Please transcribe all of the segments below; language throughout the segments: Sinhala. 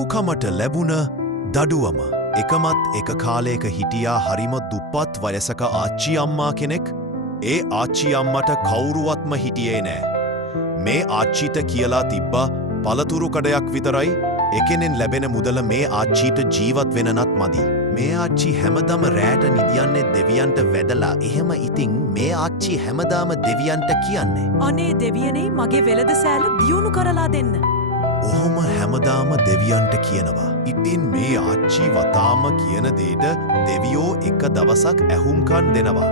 ලොකුකමට ලැබුණ දඩුවම එකමත් එක කාලයක හිටියා හරිම දුප්පත් වයසක ආච්චි අම්මා කෙනෙක්. ඒ ආච්චි අම්මට කවුරුවත්ම හිටියේ නෑ. මේ ආච්චිට කියලා තිබ්බා පළතුරු කඩයක් විතරයි එකෙනෙන් ලැබෙන මුදල මේ ආච්චිට ජීවත් වෙනනත් මදි. මේ ආච්චි හැමදාම රෑට නිදියන්නේ දෙවියන්ට වැදලා එහෙම ඉතින් මේ ආච්චි හැමදාම දෙවියන්ට කියන්නේ අනේ දෙවියනේ මගේ වෙළඳ සෑල දියුණු කරලා දෙන්න. ඔහොම හැමදාම දෙවියන්ට කියනවා. ඉතින් මේ ආච්චි වතාම කියන දේට දෙවියෝ එක දවසක් ඇහුම්කන් දෙනවා.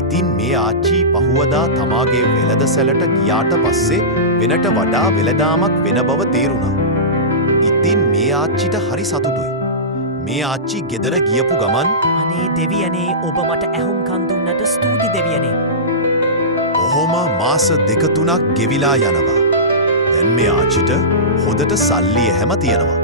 ඉතින් මේ ආච්චි පහුවදා තමාගේ වෙළඳ සැලට ගියාට පස්සේ වෙනට වඩා වෙළදාමක් වෙන බව තේරුණා. ඉතින් මේ ආච්චිට හරි සතුටුයි. මේ ආච්චි ගෙදර ගියපු ගමන් අනේ දෙවියනේ ඔබ මට ඇහුම්කන් දුන්නට ස්තුති දෙවියනේ. ඔහොම මාස 2-3ක් ගෙවිලා යනවා. දැන් මේ ආච්චිට හොදට සල්ලි එහෙම තියෙනවා.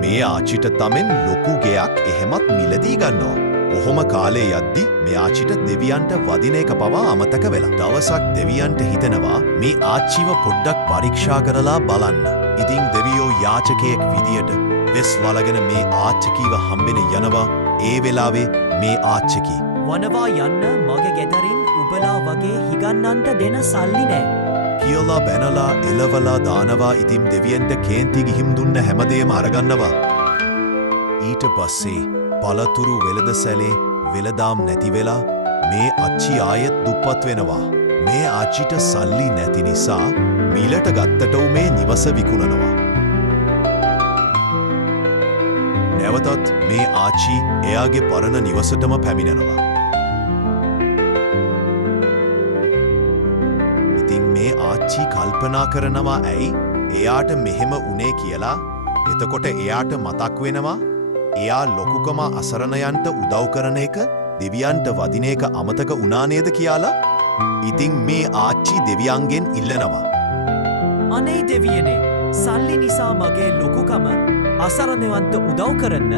මේ ආච්චිට තමෙන් ලොකු ගෙයක් එහෙමත් මිලදී ගන්නවා. ඔහොම කාලේ යද්දි මේ ආච්චිට දෙවියන්ට වදින එක පවා අමතක වෙලා. දවසක් දෙවියන්ට හිතෙනවා මේ ආච්චිව පොඩ්ඩක් පරීක්ෂා කරලා බලන්න. ඉතින් දෙවියෝ යාචකයෙක් විදියට වෙස් වලගෙන මේ ආච්චකීව හම්බෙන යනවා. ඒ වෙලාවේ මේ ආච්චකි වනවා යන්න මගේ ගෙදරින් උබලා වගේ හිගන්නන්ට දෙන සල්ලි නෑ කියලා බැනලා එලවලා දානවා. ඉතින් දෙවියන්ට කේන්ති ගිහිම් දුන්න හැමදේම අරගන්නවා. ඊට පස්සේ පළතුරු වෙළඳ සැලේ වෙළදාම් නැති වෙලා මේ ආච්චි ආයෙත් දුප්පත් වෙනවා. මේ ආච්චිට සල්ලි නැති නිසා මිලට ගත්තට මේ නිවස විකුණනවා. නැවතත් මේ ආච්චි එයාගේ පරණ නිවසටම පැමිණෙනවා. ඉතින් මේ ආච්චි කල්පනා කරනවා ඇයි එයාට මෙහෙම උනේ කියලා. එතකොට එයාට මතක් වෙනවා එයා ලොකුකම අසරණයන්ට උදව් කරන එක දෙවියන්ට වදින එක අමතක වුණා නේද කියලා. ඉතින් මේ ආච්චි දෙවියන්ගෙන් ඉල්ලනවා. අනේ දෙවියනේ සල්ලි නිසා මගේ ලොකුකම අසරණයන්ට උදව් කරන්න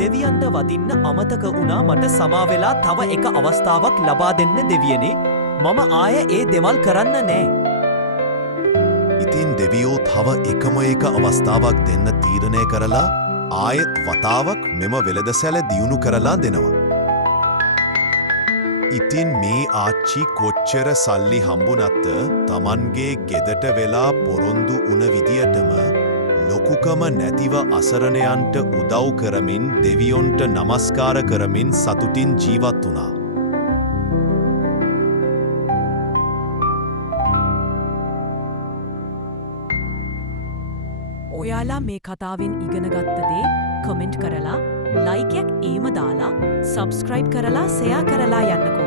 දෙවියන්ට වදින්න අමතක වුණා. මට සමා වෙලා තව එක අවස්ථාවක් ලබා දෙන්න දෙවියනේ. මම ආය ඒ දෙවල් කරන්න නෑ. ඉතින් දෙවියෝ තව එකම එක අවස්ථාවක් දෙන්න තීරණය කරලා ආයෙත් වතාවක් මෙම වෙළඳ සැල දියුණු කරලා දෙනවා. ඉතින් මේ ආච්චි කොච්චර සල්ලි හම්බුනත් තමන්ගේ ගෙදට වෙලා පොරොන්දු උන විදියටම ලොකුකම නැතිව අසරණයන්ට උදව් කරමින් දෙවියොන්ට නමස්කාර කරමින් සතුටින් ජීවත් වුණා. ඔයාලා මේ කතාවෙන් ඉගෙනගත්ත දේ කමෙන්ට් කරලා ලයිකයක් ඒම දාලා සබ්ස්ක්‍රයිබ් කරලා ෂෙයා කරලා යන්නකෝ.